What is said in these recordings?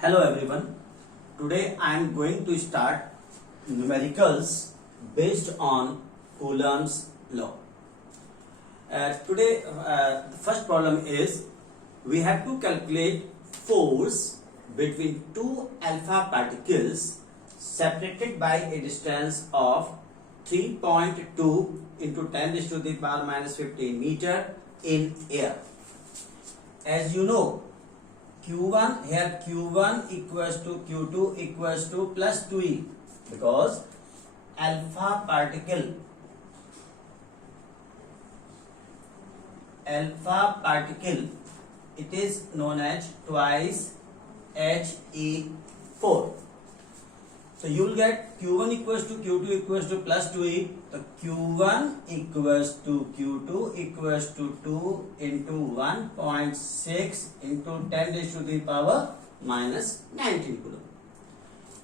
Hello everyone. Today I am going to start numericals based on Coulomb's law. Today the first problem is we have to calculate force between two alpha particles separated by a distance of 3.2 into 10 raised to the power minus 15 meter in air. As you know, Q1 here Q1 equals to Q2 equals to plus 2e because alpha particle it is known as twice He4. So you will get Q1 equals to Q2 equals to plus 2e. So Q1 equals to Q2 equals to 2 into 1.6 into 10 raised to the power minus 19 coulomb.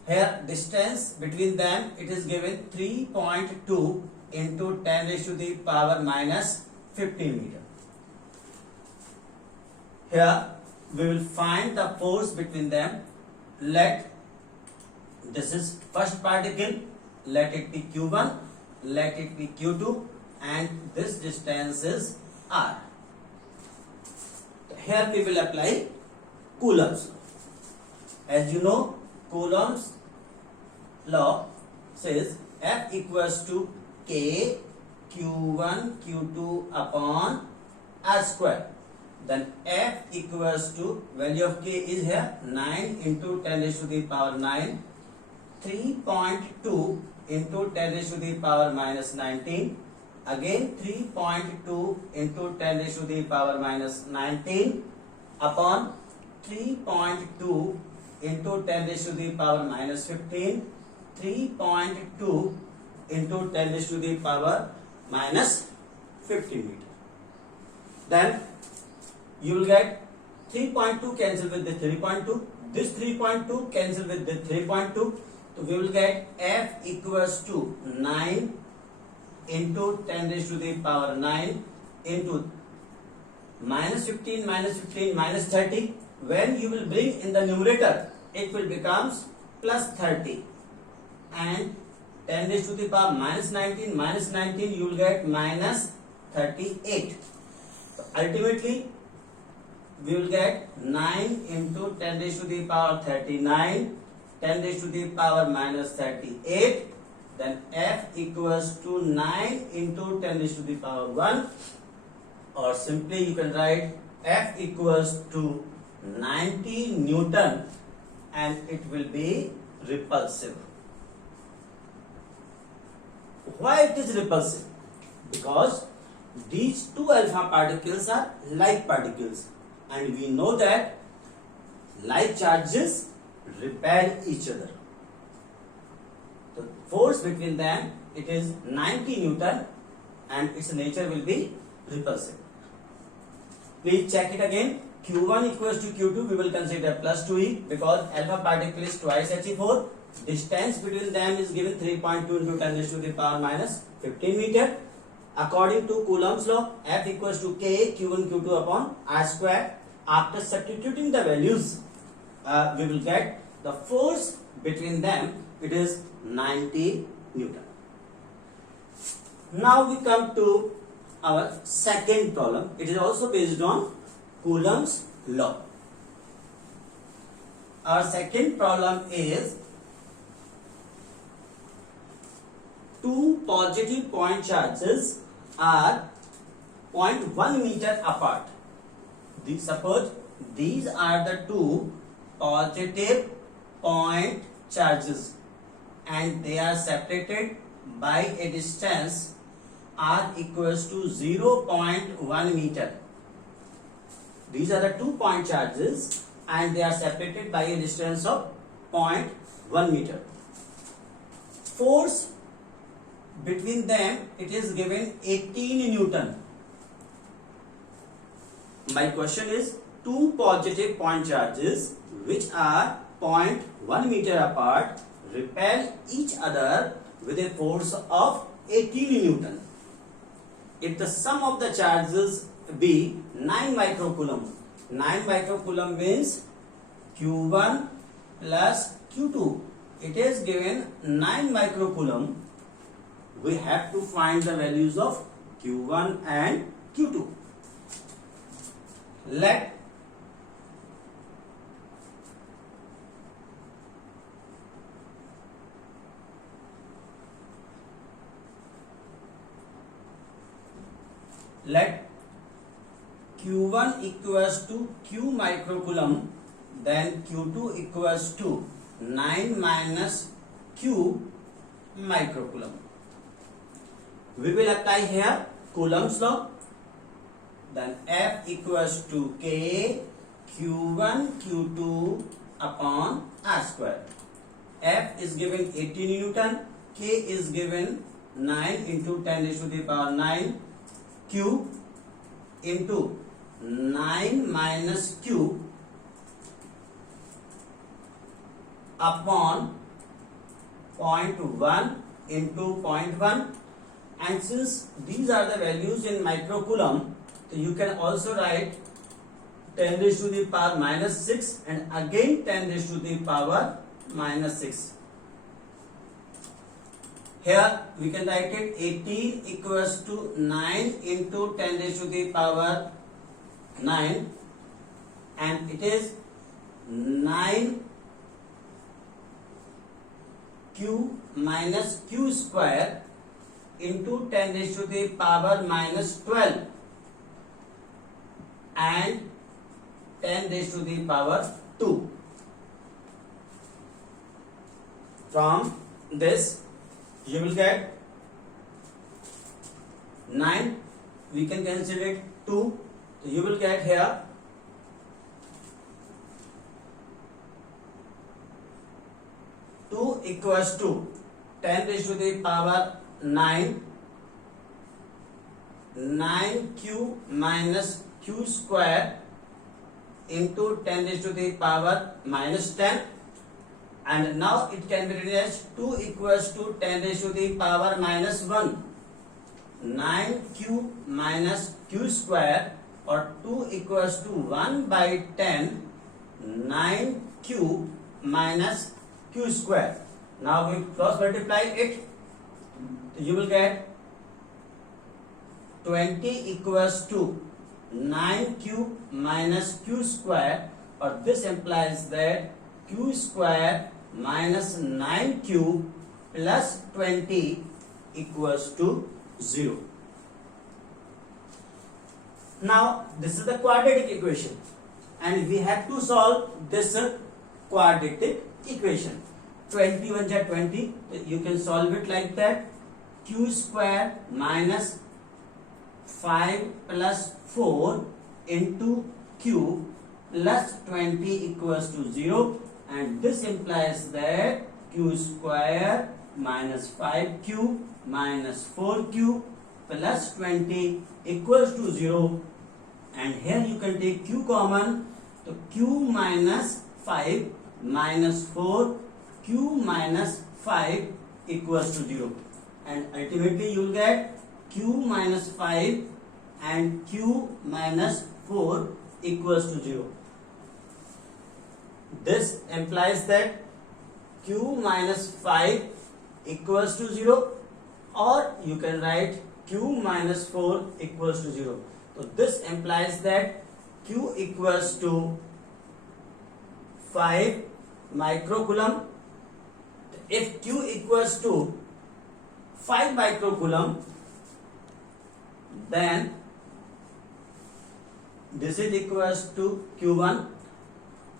Here distance between them it is given 3.2 into 10 raised to the power minus 15 meter. Here we will find the force between them. Let this is first particle, let it be Q1, let it be Q2, and this distance is R. Here we will apply Coulomb's law. As you know, Coulomb's law says F equals to K Q1 Q2 upon R square. Then F equals to, value of K is here 9 into 10 raised to the power 9. 3.2 into 10 raised to the power minus 19, again 3.2 into 10 raised to the power minus 19 upon 3.2 into 10 raised to the power minus 15, 3.2 into 10 raised to the power minus 15 meter. Then you will get 3.2 cancel with the 3.2, this 3.2 cancel with the 3.2. So we will get F equals to 9 into 10 raised to the power 9 into minus 15 minus 15 minus 30. When you will bring in the numerator, it will becomes plus 30 and 10 raised to the power minus 19 you will get minus 38. So ultimately we will get 9 into 10 raised to the power 39, 10 raised to the power minus 38. Then F equals to 9 into 10 raised to the power 1, or simply you can write F equals to 90 Newton, and it will be repulsive. Why it is repulsive? Because these two alpha particles are like particles, and we know that like charges repel each other. The force between them it is 90 Newton and its nature will be repulsive. Please check it again. Q1 equals to Q2 we will consider plus 2e because alpha particle is twice He4. Distance between them is given 3.2 into 10 raised to the power minus 15 meter. According to Coulomb's law, F equals to K Q1 Q2 upon R square. After substituting the values, we will get the force between them, it is 90 Newton. Now we come to our second problem. It is also based on Coulomb's law. Our second problem is two positive point charges are 0.1 meter apart. Suppose these are the two positive point charges and they are separated by a distance r equals to 0.1 meter. These are the 2 point charges and they are separated by a distance of 0.1 meter. Force between them it is given 18 Newton. My question is, two positive point charges which are 0.1 meter apart repel each other with a force of 18 Newton. If the sum of the charges be 9 microcoulomb, 9 microcoulomb means Q1 plus Q2. It is given 9 microcoulomb. We have to find the values of Q1 and Q2. Let Q1 equals to Q microcoulomb, then Q2 equals to 9 minus Q microcoulomb. We will apply here Coulomb's law. Then F equals to K Q1 Q2 upon R square. F is given 18 Newton, K is given 9 into 10 raised to the power 9 Q into 9 minus Q upon 0.1 into 0.1, and since these are the values in microcoulomb, so you can also write 10 raised to the power minus 6 and again 10 raised to the power minus 6. Here we can write it 18 equals to 9 into 10 raised to the power 9, and it is 9 Q minus Q square into 10 raised to the power minus 12 and 10 raised to the power 2. From this you will get 9, we can cancel it 2, so you will get here 2 equals to 10 raised to the power 9 9Q minus Q square into 10 raised to the power minus 10, and now it can be written as 2 equals to 10 raised to the power minus 1. 9Q minus Q square, or 2 equals to 1 by 10 9Q minus Q square. Now we cross multiply it, so you will get 20 equals to 9Q minus Q square, or this implies that Q square minus 9Q plus 20 equals to 0. Now this is the quadratic equation and we have to solve this quadratic equation. 21 is 20, you can solve it like that. Q square minus 5 plus 4 into Q plus 20 equals to 0, and this implies that Q square minus 5Q minus 4Q plus 20 equals to 0, and here you can take Q common, so Q minus 5 minus 4, Q minus 5 equals to 0, and ultimately you will get Q minus 5 and Q minus 4 equals to 0. This implies that Q minus 5 equals to 0, or you can write Q minus 4 equals to 0. So this implies that Q equals to 5 microcoulomb. If Q equals to 5 microcoulomb, then this is equals to Q1,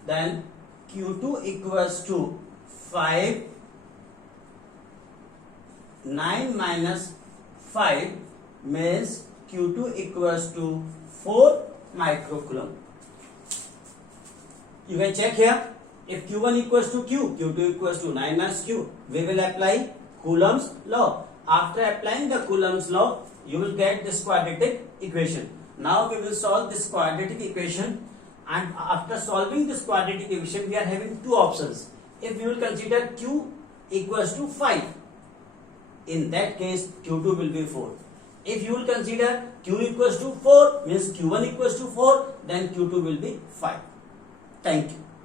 then Q2 equals to 5, 9 minus 5 means Q2 equals to 4 microcoulomb. You can check here, if Q1 equals to Q, Q2 equals to 9 minus Q, we will apply Coulomb's law. After applying the Coulomb's law, you will get this quadratic equation. Now we will solve this quadratic equation, and after solving this quadratic equation, we are having two options. If we will consider Q equals to 5, in that case Q2 will be 4. If you will consider Q equals to 4, means Q1 equals to 4, then Q2 will be 5. Thank you.